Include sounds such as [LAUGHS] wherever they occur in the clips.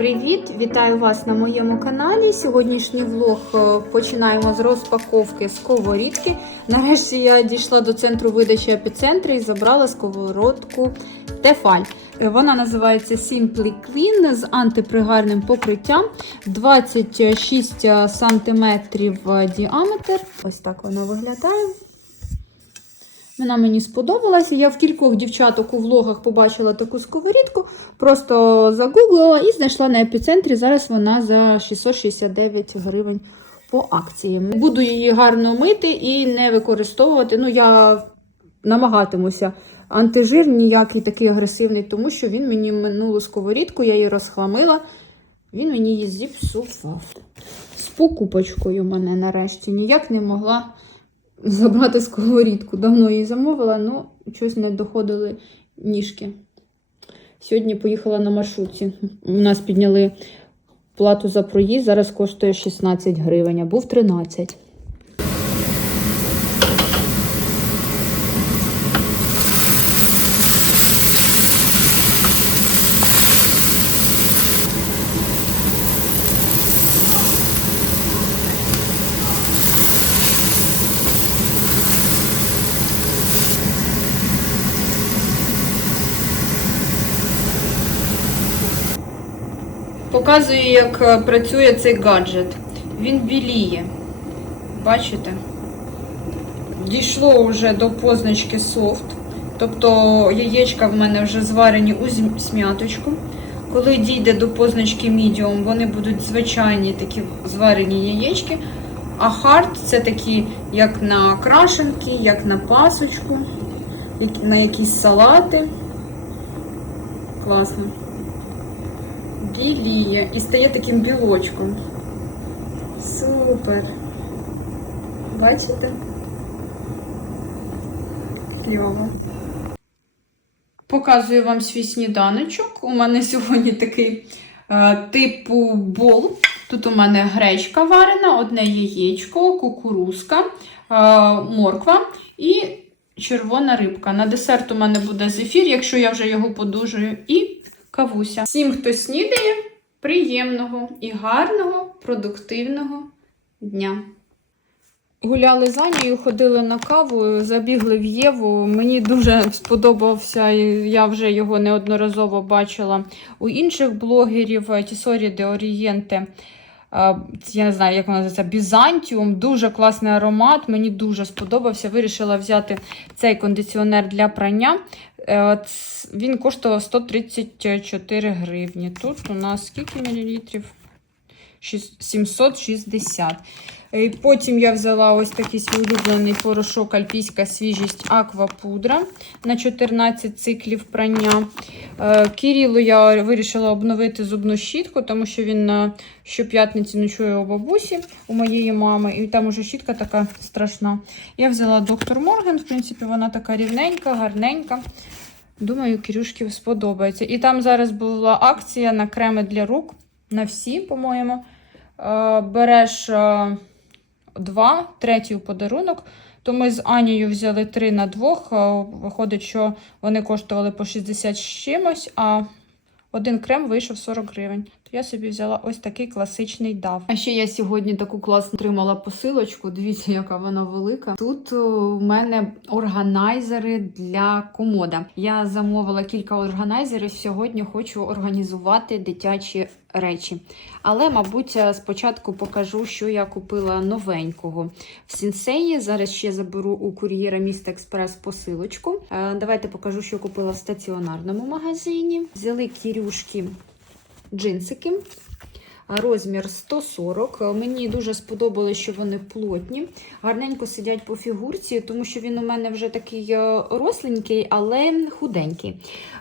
Привіт! Вітаю вас на моєму каналі. Сьогоднішній влог е, починаємо з розпаковки сковорідки. Нарешті я дійшла до центру видачі епіцентру і забрала сковородку Тефаль. Е, Вона називається Simply Clean з антипригарним покриттям 26 см діаметр. Ось так вона виглядає. Вона мені сподобалася. Я в кількох дівчаток у влогах побачила таку сковорідку, просто загуглила і знайшла на епіцентрі. Зараз вона за 669 гривень по акції. Буду її гарно мити і не використовувати. Ну, я намагатимуся. Антижир ніякий такий агресивний, тому що він мені минулу сковорідку, я її розхламила. Він мені її зіпсував. З покупочкою мене нарешті ніяк не могла забрати сковорідку. Давно її замовила, але щось не доходили ніжки. Сьогодні поїхала на маршрутці. У нас підняли плату за проїзд, зараз коштує 16 гривень, а був 13. Показую, як е, працює цей гаджет. Він біліє. Бачите? Дійшло вже до позначки софт. Тобто яєчка в мене вже зварені у смяточку. Коли дійде до позначки medium, вони будуть звичайні такі зварені яєчки. А hard це такі, як на крашенки, як на пасочку, на якісь салати. Класно біліє і стає таким білочком. Супер. Бачите? Кльово. Показую вам свій сніданочок. У мене [LAUGHS] сьогодні такий е, типу бол. Тут у мене гречка варена, одне яєчко, кукурузка, е, морква і червона рибка. На десерт у мене буде зефір, якщо я вже його подужую, і кавуся. Всім, хто снідає, приємного і гарного, продуктивного дня. Гуляли за Анією, ходили на каву, забігли в Єву. Мені дуже сподобався, я вже його неодноразово бачила у інших блогерів Тісорі де Орієнте. Я не знаю, як вона називається, Бізантіум. Дуже класний аромат. Мені дуже сподобався. Вирішила взяти цей кондиціонер для прання. Е, Він коштував 134 гривні. Тут у нас скільки мілілітрів? Шіс- 760. Е, Потім я взяла ось такий свій улюблений порошок Альпійська свіжість Аквапудра на 14 циклів прання. Е, Кірілу я вирішила обновити зубну щітку, тому що він на щоп'ятниці ночує у бабусі у моєї мами, і там уже щітка така страшна. Я взяла доктор Морген, в принципі, вона така рівненька, гарненька. Думаю, Кірюшки сподобається. І там зараз була акція на креми для рук. На всі, по-моєму. Е, Береш е, два, третій подарунок. То ми з Анією взяли три на двох. Е, Виходить, що вони коштували по 60 з чимось, а один крем вийшов 40 гривень. Я собі взяла ось такий класичний дав. А ще я сьогодні таку класну отримала посилочку. Дивіться, яка вона велика. Тут у мене органайзери для комода. Я замовила кілька органайзерів. Сьогодні хочу організувати дитячі речі. Але, мабуть, е, спочатку покажу, що я купила новенького в Сінсеї. Зараз ще заберу у кур'єра міста Експрес посилочку. Е, Давайте покажу, що купила в стаціонарному магазині. Взяли кірюшки джинсики. Розмір 140. Е, Мені дуже сподобалось, що вони плотні, гарненько сидять по фігурці, тому що він у мене вже такий е, росленький, але худенький.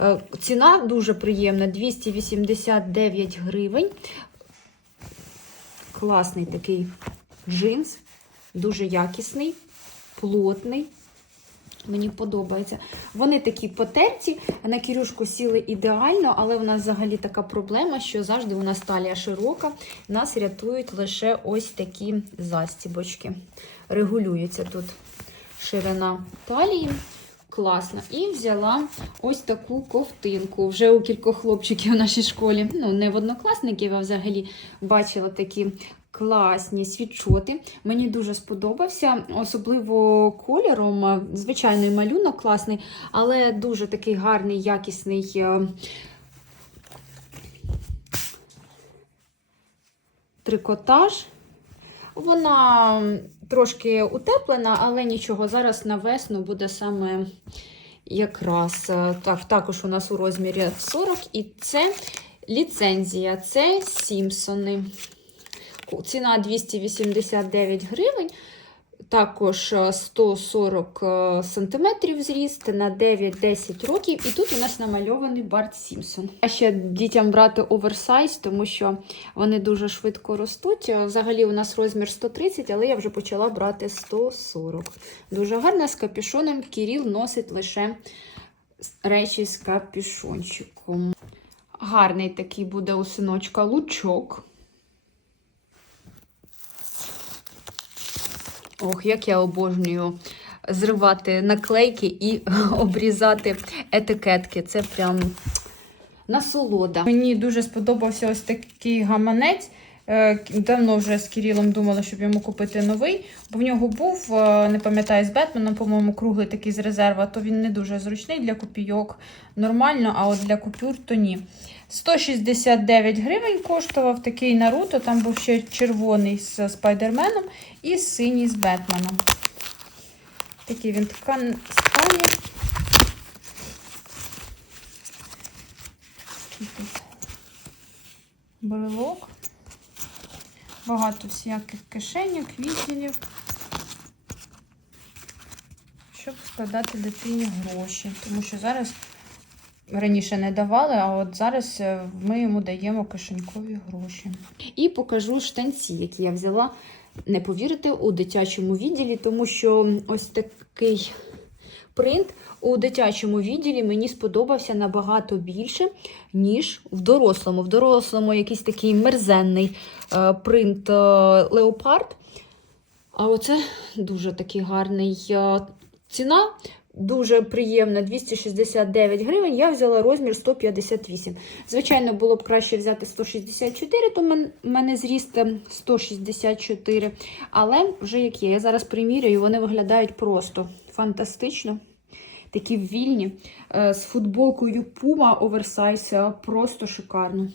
Е, Ціна дуже приємна 289 гривень. Класний такий джинс, дуже якісний, плотний. Мені подобається. Вони такі потерті, на Кірюшку сіли ідеально, але в нас взагалі така проблема, що завжди у нас талія широка. Нас рятують лише ось такі застібочки. Регулюється тут ширина талії. класна. І взяла ось таку ковтинку. Вже у кількох хлопчиків в нашій школі. Ну, не в однокласників, а взагалі бачила такі класні світшоти. Мені дуже сподобався, особливо кольором. Звичайний малюнок класний, але дуже такий гарний, якісний. е, Трикотаж. Вона трошки утеплена, але нічого, зараз на весну буде саме якраз. Е, Так, також у нас у розмірі 40. І це ліцензія, це Сімпсони. Ціна 289 гривень. Також е, 140 е, сантиметрів зріст на 9-10 років. І тут у нас намальований Барт Сімпсон. А ще дітям брати оверсайз, тому що вони дуже швидко ростуть. Е, Взагалі у нас розмір 130, але я вже почала брати 140. Дуже гарна з капюшоном. Кіріл носить лише речі з капюшончиком. Гарний такий буде у синочка лучок. Ох, як я обожнюю зривати наклейки і [LAUGHS] обрізати етикетки. Це прям насолода. Мені дуже сподобався ось такий гаманець. Е, Давно вже з Кирилом думала, щоб йому купити новий, бо в нього був, е, не пам'ятаю, з Бетменом, по-моєму, круглий такий з резерва, то він не дуже зручний для копійок. Нормально, а от для купюр то ні. 169 гривень коштував такий Наруто, там був ще червоний з Спайдерменом і синій з Бетменом. Такий він ткан ткані. Брелок. Багато всяких кишеньок, відділів, щоб складати дитині гроші. Тому що зараз раніше не давали, а от зараз е, ми йому даємо кишенькові гроші. І покажу штанці, які я взяла, не повірите, у дитячому відділі, тому що ось такий принт у дитячому відділі мені сподобався набагато більше, ніж в дорослому. В дорослому якийсь такий мерзенний е, принт е, леопард. А оце дуже такий гарний е, ціна. Дуже приємна, 269 гривень. Я взяла розмір 158. Звичайно, було б краще взяти 164, то в мене зріст е, 164. Але вже як є. Я зараз приміряю, вони виглядають просто фантастично. Такі вільні. Е, З футболкою Puma оверсайз. е, Просто шикарно.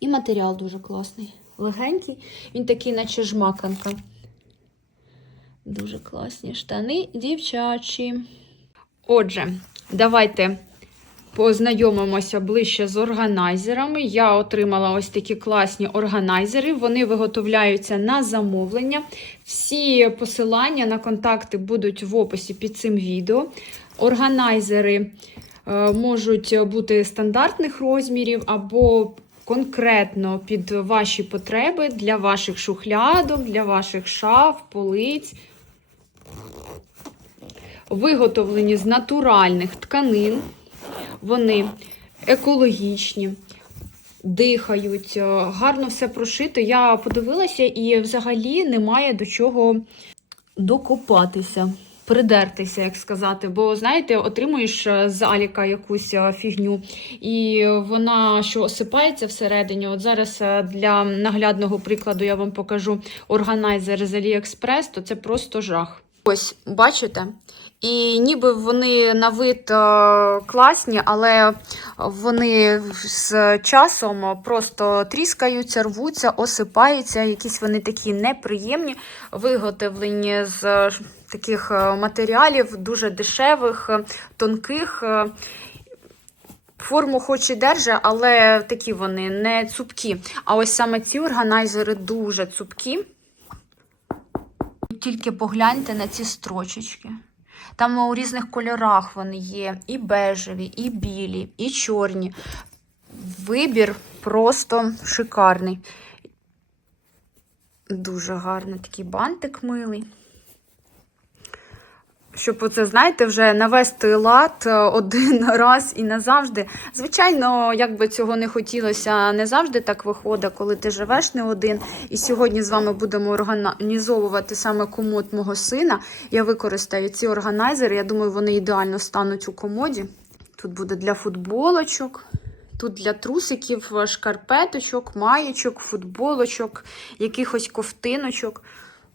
І матеріал дуже класний. Легенький. Він такий, наче жмаканка. Дуже класні штани дівчачі. Отже, давайте познайомимося ближче з органайзерами. Я отримала ось такі класні органайзери. Вони виготовляються на замовлення. Всі посилання на контакти будуть в описі під цим відео. Органайзери е, можуть бути стандартних розмірів або конкретно під ваші потреби для ваших шухлядок, для ваших шаф, полиць. Виготовлені з натуральних тканин. Вони екологічні, дихають, е, гарно все прошито. Я подивилася і взагалі немає до чого докопатися, придертися, як сказати. Бо, знаєте, отримуєш е, з Аліка якусь е, фігню, і вона що осипається всередині. От зараз для наглядного прикладу я вам покажу органайзер з AliExpress, то це просто жах. Ось, бачите? І ніби вони на вид е, класні, але вони з часом просто тріскаються, рвуться, осипаються. Якісь вони такі неприємні, виготовлені з таких е, матеріалів, дуже дешевих, е, тонких. Форму хоч і держа, але такі вони не цупкі. А ось саме ці органайзери дуже цупкі. Тільки погляньте на ці строчечки. Там у різних кольорах вони є: і бежеві, і білі, і чорні. Вибір просто шикарний. Дуже гарний такий бантик милий. Щоб оце, знаєте, вже навести лад е, один [LAUGHS] раз і назавжди. Звичайно, як би цього не хотілося, не завжди так виходить, коли ти живеш не один. І сьогодні з вами будемо організовувати саме комод мого сина. Я використаю ці органайзери. Я думаю, вони ідеально стануть у комоді. Тут буде для футболочок. Тут для трусиків, шкарпеточок, маєчок, футболочок, якихось ковтиночок.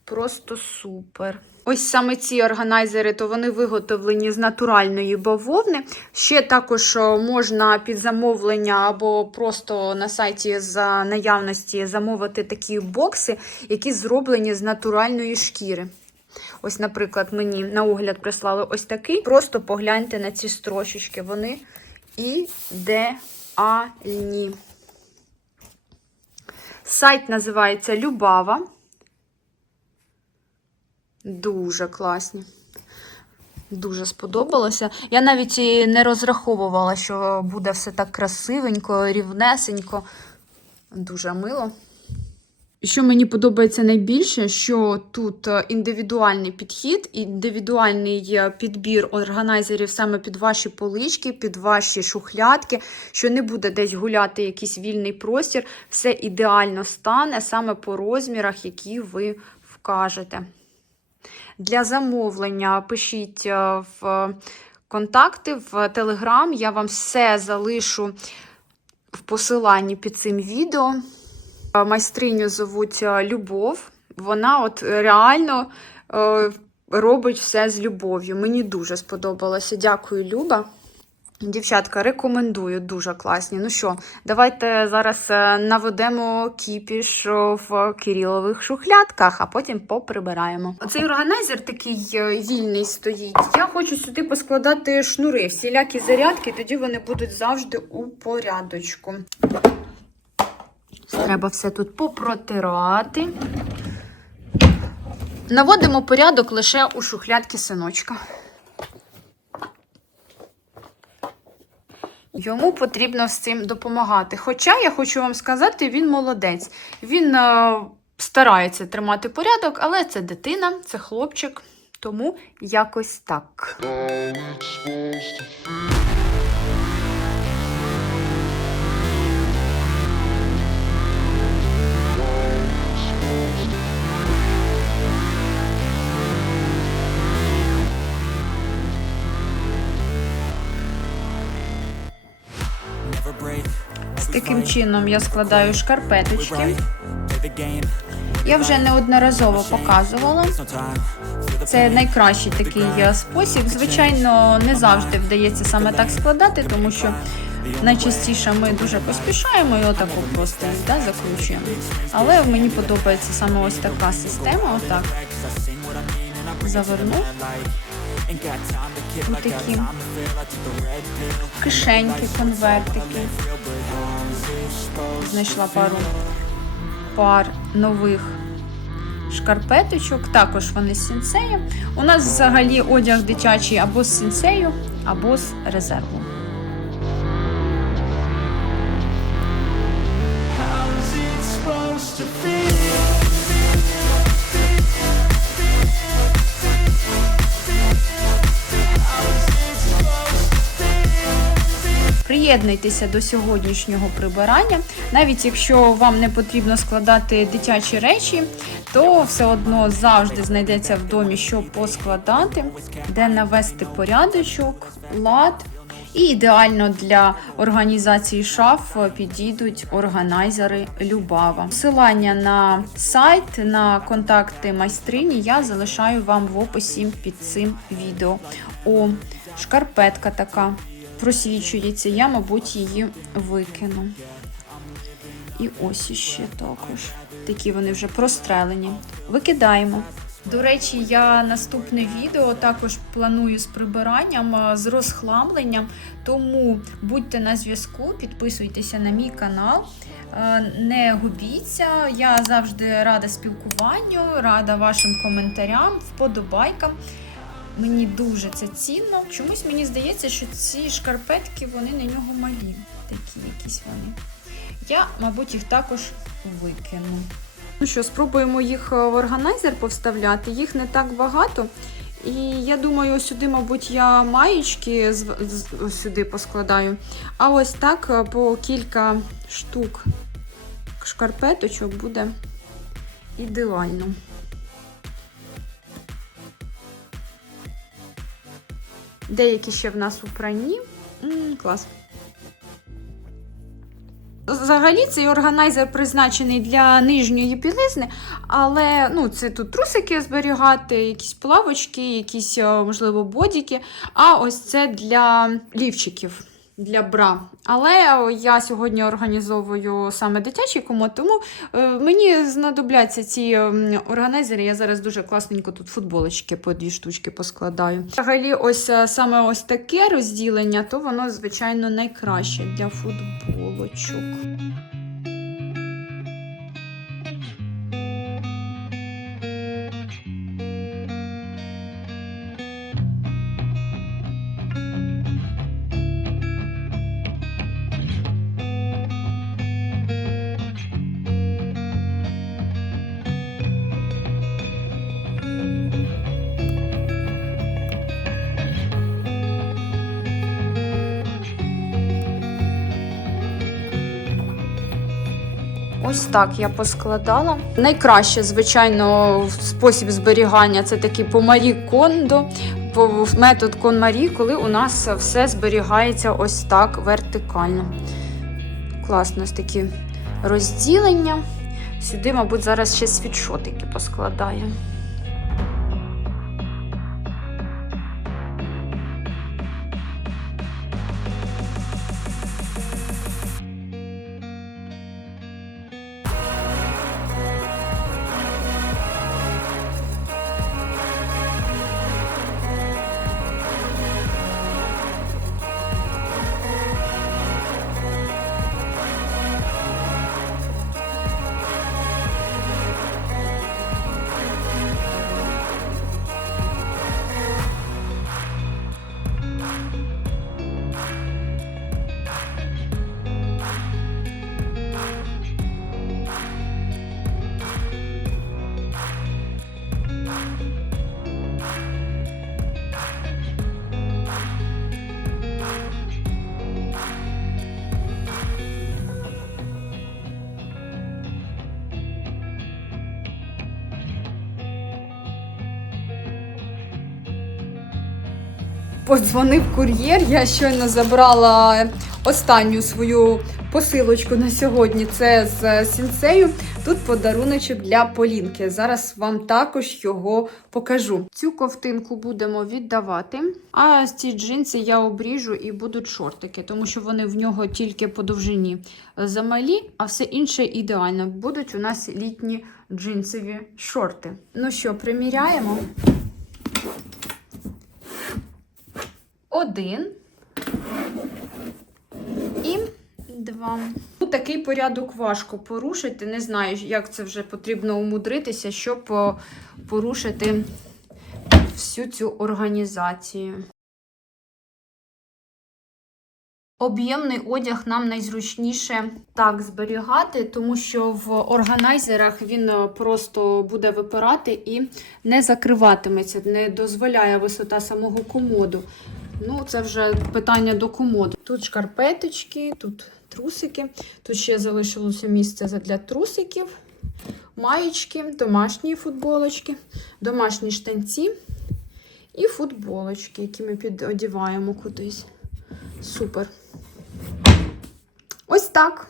Просто супер. Ось саме ці органайзери, то вони виготовлені з натуральної бавовни. Ще також можна під замовлення або просто на сайті за наявності замовити такі бокси, які зроблені з натуральної шкіри. Ось, наприклад, мені на огляд прислали ось такий. Просто погляньте на ці строчечки. Вони ідеальні. Сайт називається Любава. Дуже класні. Дуже сподобалося. Я навіть і не розраховувала, що буде все так красивенько, рівнесенько. Дуже мило. Що мені подобається найбільше, що тут е, індивідуальний підхід, індивідуальний е, підбір органайзерів саме під ваші полички, під ваші шухлядки, що не буде десь гуляти якийсь вільний простір, все ідеально стане саме по розмірах, які ви вкажете. Для замовлення пишіть е, в контакти в Телеграм. Я вам все залишу в посиланні під цим відео. Е, Майстриню зовуть е, Любов. Вона от реально робить все з любов'ю. Мені дуже сподобалося. Дякую, Люба. Дівчатка, рекомендую, дуже класні. Ну що, давайте зараз е, наведемо кіпіш в Кирилових шухлядках, а потім поприбираємо. Оцей органайзер такий е, вільний стоїть. Я хочу сюди поскладати шнури, всілякі зарядки, тоді вони будуть завжди у порядочку. Треба все тут попротирати. Наводимо порядок лише у шухлядки синочка. Йому потрібно з цим допомагати. Хоча я хочу вам сказати, він молодець. Він е, старається тримати порядок, але це дитина, це хлопчик, тому якось так. Чином я складаю шкарпеточки. Я вже неодноразово показувала. Це найкращий такий е, спосіб. Звичайно, не завжди вдається саме так складати, тому що найчастіше ми дуже поспішаємо і отаку просто да, закручуємо. Але мені подобається саме ось така система. Отак. Завернув. Такі кишеньки, конвертики. Знайшла пару пар нових шкарпеточок. Також вони з сінцею. У нас взагалі одяг дитячий або з сінсею, або з резерву. Приєднуйтеся до сьогоднішнього прибирання. Навіть якщо вам не потрібно складати дитячі речі, то все одно завжди знайдеться в домі, що поскладати, де навести порядочок, лад. І ідеально для організації шаф підійдуть органайзери Любава. Посилання на сайт, на контакти майстрині я залишаю вам в описі під цим відео. О, шкарпетка така просвічується, я, мабуть, її викину. І ось іще також. Такі вони вже прострелені. Викидаємо. До речі, я наступне відео також планую з прибиранням, з розхламленням. Тому будьте на зв'язку, підписуйтеся на мій канал, не губіться. Я завжди рада спілкуванню, рада вашим коментарям, вподобайкам. Мені дуже це цінно. Чомусь мені здається, що ці шкарпетки вони на нього малі. Такі якісь вони. Я, мабуть, їх також викину. Ну що, спробуємо їх е, в органайзер повставляти. Їх не так багато. І я думаю, сюди, мабуть, я маєчки ось сюди поскладаю. А ось так е, по кілька штук шкарпеточок буде ідеально. Деякі ще в нас у пранні. М, клас. Взагалі цей органайзер призначений для нижньої білизни, але ну, це тут трусики зберігати, якісь плавочки, якісь, е, можливо, бодіки. А ось це для лівчиків, для бра. Але е, я сьогодні організовую саме дитячий комод, тому е, мені знадобляться ці ем, органайзери. Я зараз дуже класненько тут футболочки по дві штучки поскладаю. Взагалі, ось е, саме ось таке розділення, то воно, звичайно, найкраще для футболочок. Ось так я поскладала. Найкраще, звичайно, спосіб зберігання це такий помарі Кондо, метод Конмарі, коли у нас все зберігається ось так вертикально. Класно, ось такі розділення. Сюди, мабуть, зараз ще світшотики поскладаю. Подзвонив кур'єр. Я щойно забрала останню свою посилочку на сьогодні. Це з сінцею. Тут подаруночок для Полінки. Зараз вам також його покажу. Цю ковтинку будемо віддавати. А ці джинси я обріжу і будуть шортики, тому що вони в нього тільки по довжині замалі, а все інше ідеально. Будуть у нас літні джинсові шорти. Ну що, приміряємо. Один. І два. Такий порядок важко порушити. Не знаю, як це вже потрібно умудритися, щоб порушити всю цю організацію. Об'ємний одяг нам найзручніше так зберігати, тому що в органайзерах він е, просто буде випирати і не закриватиметься, не дозволяє висота самого комоду. Ну, це вже питання до комоду. Тут шкарпеточки, тут трусики. Тут ще залишилося місце для трусиків, маєчки, домашні футболочки, домашні штанці і футболочки, які ми підодіваємо кудись. Супер. Ось так.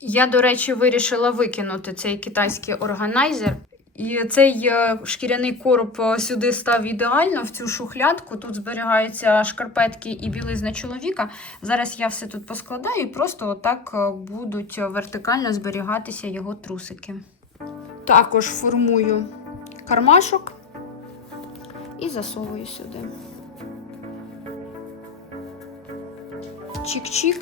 Я, до речі, вирішила викинути цей китайський органайзер. І цей е, шкіряний короб е, сюди став ідеально в цю шухлядку. Тут зберігаються шкарпетки і білизна чоловіка. Зараз я все тут поскладаю і просто отак е, будуть вертикально зберігатися його трусики. Також формую кармашок і засовую сюди. Чик-чик.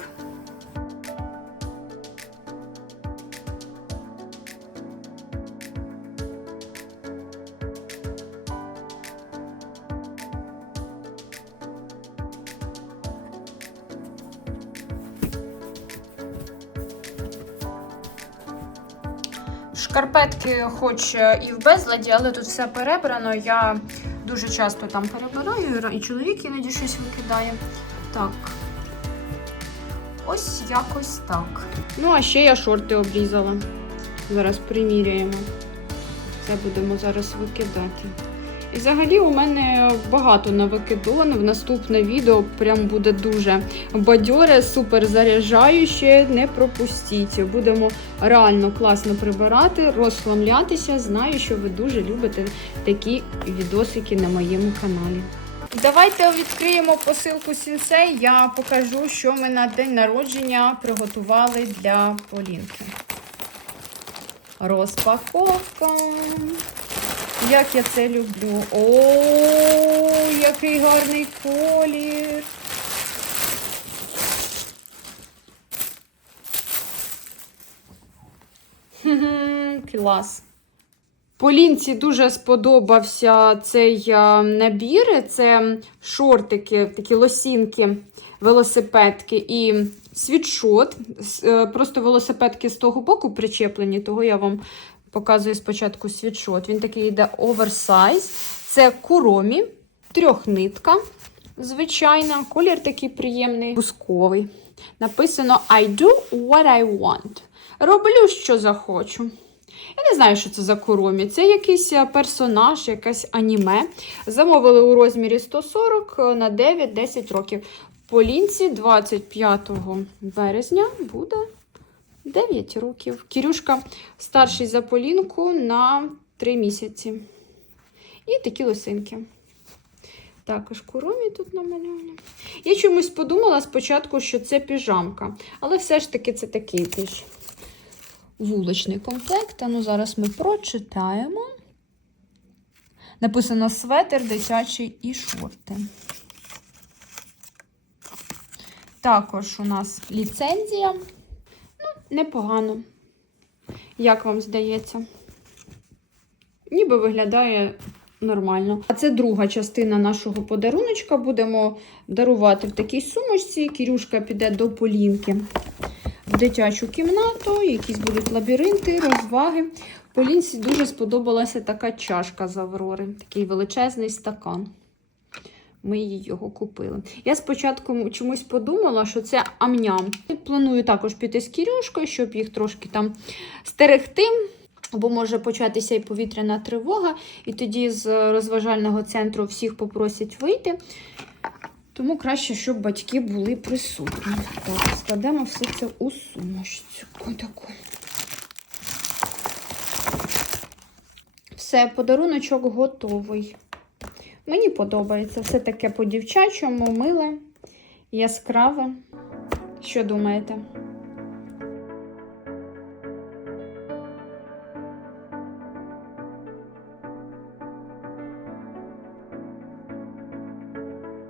Шкарпетки, хоч і в безладі, але тут все перебрано. Я Дуже часто там перебираю, і чоловік іноді щось викидає. Так. Ось якось так. Ну, а ще я шорти обрізала. Зараз приміряємо. Це будемо зараз викидати. І взагалі у мене багато навикидон. В наступне відео прям буде дуже бадьоре, супер заряджаюче. Не пропустіть. Будемо реально класно прибирати, розслаблятися. Знаю, що ви дуже любите такі відосики на моєму каналі. Давайте відкриємо посилку Сінсей. Я покажу, що ми на день народження приготували для Полінки. Розпаковка. Як я це люблю. О, який гарний колір. Клас. Полінці дуже сподобався цей набір. Це шортики, такі лосінки, велосипедки і світшот. Е, Просто велосипедки з того боку причеплені, того я вам показую спочатку світшот. Він такий йде оверсайз. Це куромі, трьохнитка. Звичайна, колір такий приємний, бусковий. Написано I do what I want. Роблю, що захочу. Я не знаю, що це за куромі. Це якийсь е, персонаж, якесь аніме. Замовили у розмірі 140 на 9-10 років. Полінці 25 березня буде 9 років. Кірюшка старший за Полінку на 3 місяці. І такі лосинки. Також куромі тут намальовано. Я чомусь подумала спочатку, що це піжамка, але все ж таки це такий більш вуличний комплект. А ну зараз ми прочитаємо. Написано светер, дитячий і шорти. Також у нас ліцензія. Ну, непогано. Як вам здається? Ніби виглядає нормально. А це друга частина нашого подаруночка. Будемо дарувати в такій сумочці. Кірюшка піде до Полінки дитячу кімнату, якісь будуть лабіринти, розваги. Полінці дуже сподобалася така чашка з Аврори, такий величезний стакан. Ми їй його купили. Я спочатку чомусь подумала, що це амням. Планую також піти з Кірюшкою, щоб їх трошки там стерегти. Бо може початися і повітряна тривога, і тоді з розважального центру всіх попросять вийти. Тому краще, щоб батьки були присутні. Так, складемо все це у сумочку. таку. Все, подаруночок готовий. Мені подобається. Все таке по-дівчачому, миле, яскраве. Що думаєте?